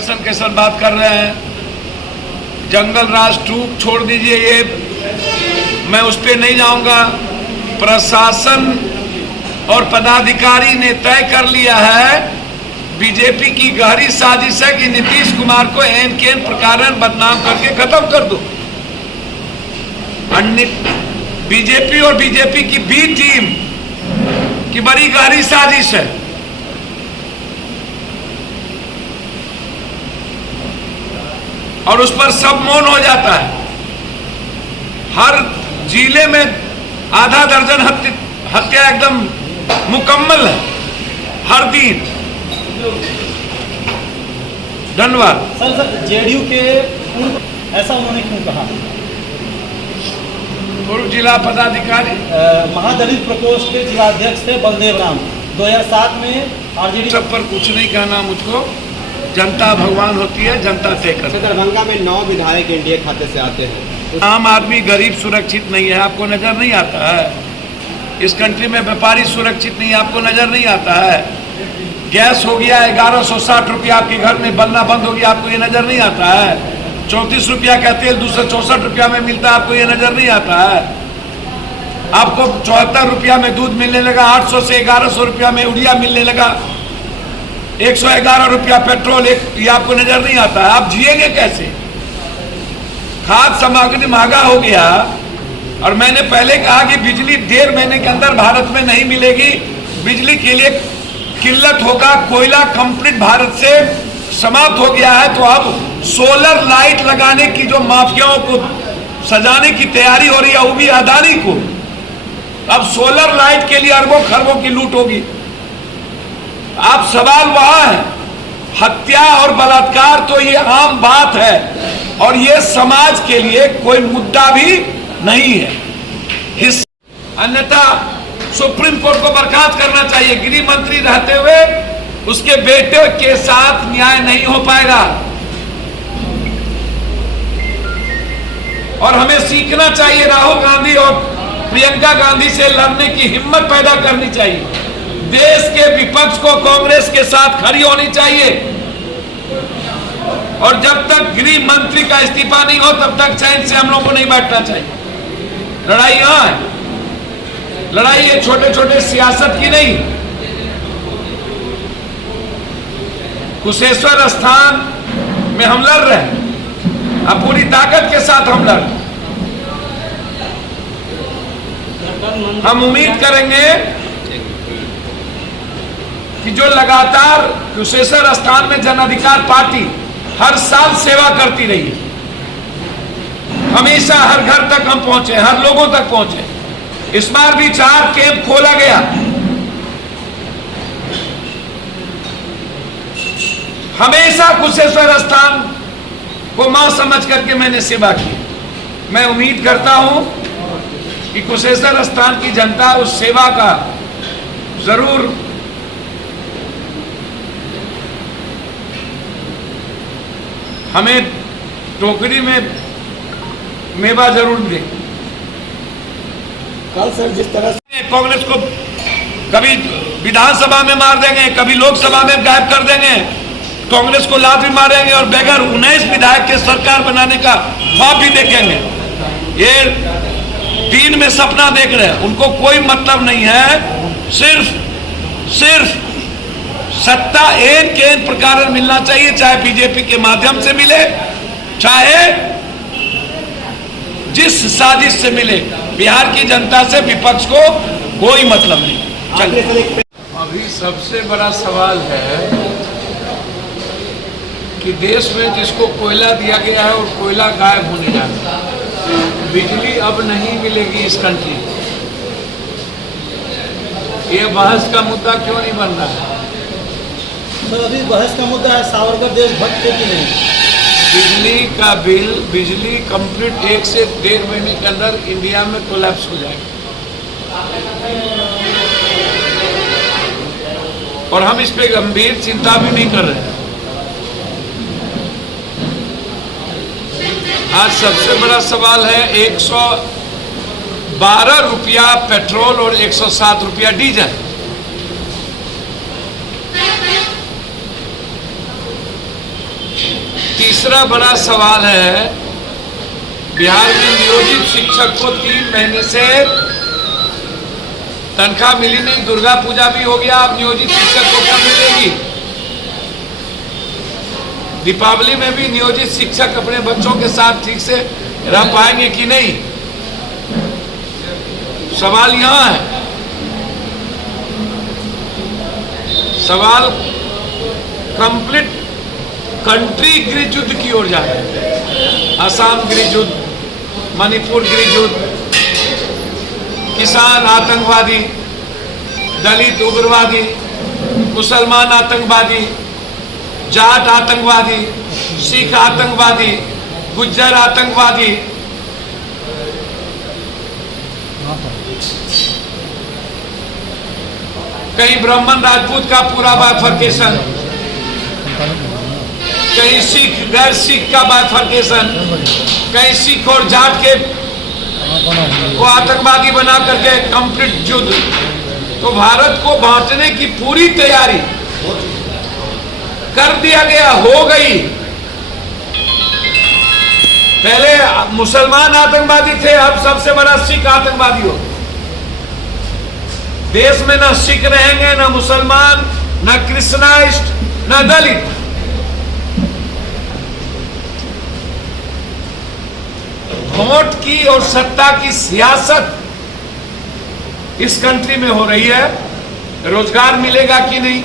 Profession के साथ बात कर रहे हैं। जंगल राज ट्रूप छोड़ दीजिए, ये मैं उस पर नहीं जाऊंगा। प्रशासन और पदाधिकारी ने तय कर लिया है, बीजेपी की गहरी साजिश है कि नीतीश कुमार को एन के एन प्रकार बदनाम करके खत्म कर दो। बीजेपी और बीजेपी की बी टीम की बड़ी गहरी साजिश है। और उस पर सब मौन हो जाता है। हर जिले में आधा दर्जन हत्या एकदम मुकम्मल है हर दिन। धन्यवाद। सर जेडीयू के पूर्व ऐसा उन्होंने क्यों कहा? पूर्व जिला पदाधिकारी महादलित प्रकोष्ठ के जिलाध्यक्ष थे बलदेव राम, 2007 में आरजेडी। सब पर कुछ नहीं कहना मुझको। जनता भगवान होती है, जनता तय करती है। दरभंगा में 9 विधायक एनडीए खाते से आते हैं। आम आदमी गरीब सुरक्षित नहीं है, आपको नजर नहीं आता है। इस कंट्री में व्यापारी सुरक्षित नहीं है, आपको नजर नहीं आता है। गैस हो गया 1160 रुपया आपके घर में बनना बंद हो गया, आपको ये नजर नहीं आता है। 34 रुपया का तेल 264 रुपया में मिलता है, आपको ये नजर नहीं आता है। आपको 74 रुपया में दूध मिलने लगा, 800 से 1100 रुपया में यूरिया मिलने लगा, 111 रुपया पेट्रोल, ये आपको नजर नहीं आता है। आप जिएंगे कैसे? खाद्य सामग्री महंगा हो गया। और मैंने पहले कहा कि बिजली 1.5 महीने के अंदर भारत में नहीं मिलेगी, बिजली के लिए किल्लत होगा। कोयला कंप्लीट भारत से समाप्त हो गया है, तो अब सोलर लाइट लगाने की जो माफियाओं को सजाने की तैयारी हो रही है, वो भी अदानी को। अब सोलर लाइट के लिए अरबों खरबों की लूट होगी। अब सवाल वहां है, हत्या और बलात्कार तो ये आम बात है और ये समाज के लिए कोई मुद्दा भी नहीं है। अन्यथा सुप्रीम कोर्ट को बर्खास्त करना चाहिए। गृह मंत्री रहते हुए उसके बेटे के साथ न्याय नहीं हो पाएगा। और हमें सीखना चाहिए, राहुल गांधी और प्रियंका गांधी से लड़ने की हिम्मत पैदा करनी चाहिए। देश के विपक्ष को कांग्रेस के साथ खड़ी होनी चाहिए। और जब तक गृह मंत्री का इस्तीफा नहीं हो तब तक चैन से हम लोगों को नहीं बैठना चाहिए। लड़ाई यहां है, लड़ाई ये छोटे छोटे सियासत की नहीं। कुशेश्वर स्थान में हम लड़ रहे हैं, अब पूरी ताकत के साथ हम लड़। हम उम्मीद करेंगे कि जो लगातार कुशेश्वर स्थान में जन अधिकार पार्टी हर साल सेवा करती रही है, हमेशा हर घर तक हम पहुंचे, हर लोगों तक पहुंचे। इस बार भी 4 कैंप खोला गया। हमेशा कुशेश्वर स्थान को मां समझ करके मैंने सेवा की। मैं उम्मीद करता हूं कि कुशेश्वर स्थान की जनता उस सेवा का जरूर हमें टोकरी में मेवा जरूर दे। कल सर जिस तरह से कांग्रेस को कभी विधानसभा में मार देंगे, कभी लोकसभा में गायब कर देंगे, कांग्रेस को लात भी मारेंगे और बगैर 19 विधायक के सरकार बनाने का ख्वाब भी देखेंगे। ये दिन में सपना देख रहे हैं, उनको कोई मतलब नहीं है। सिर्फ सत्ता एक के एक प्रकार मिलना चाहिए, चाहे बीजेपी के माध्यम से मिले, चाहे जिस साजिश से मिले। बिहार की जनता से विपक्ष को कोई मतलब नहीं। चलिए, अभी सबसे बड़ा सवाल है कि देश में जिसको कोयला दिया गया है और कोयला गायब होने जा रहा है, बिजली अब नहीं मिलेगी इस कंट्री। ये बहस का मुद्दा क्यों नहीं बन रहा है? तो अभी बहस का मुद्दा है सावरकर देशभक्त थे कि नहीं। बिजली का बिल, बिजली कंप्लीट 1 से 1.5 महीने के अंदर इंडिया में कोलैप्स हो जाएगा। और हम इस पे गंभीर चिंता भी नहीं कर रहे हैं। आज सबसे बड़ा सवाल है 112 रुपया पेट्रोल और 107 रुपया डीजल। तीसरा बड़ा सवाल है, बिहार में नियोजित शिक्षक को 3 महीने से तनख्वाह मिली नहीं। दुर्गा पूजा भी हो गया, अब नियोजित शिक्षक को क्या मिलेगी? दीपावली में भी नियोजित शिक्षक अपने बच्चों के साथ ठीक से रह पाएंगे कि नहीं? सवाल यहां है। सवाल कंप्लीट कंट्री गृह युद्ध की ओर जा रहा है। असम गृह युद्ध, मणिपुर गृह युद्ध, किसान आतंकवादी, दलित उग्रवादी, मुसलमान आतंकवादी, जाट आतंकवादी, सिख आतंकवादी, गुज्जर आतंकवादी, कहीं ब्राह्मण राजपूत का पूरा बाइफर्केशन, कहीं सिख गैर सिख का बाइफर्केशन, कहीं सिख और जाट के को आतंकवादी बना करके कंप्लीट युद्ध। तो भारत को बांटने की पूरी तैयारी कर दिया गया, हो गई। पहले मुसलमान आतंकवादी थे, अब सबसे बड़ा सिख आतंकवादी हो। देश में न सिख रहेंगे, न मुसलमान, न क्रिश्चनाइस्ट, न दलित। वोट की और सत्ता की सियासत इस कंट्री में हो रही है। रोजगार मिलेगा कि नहीं?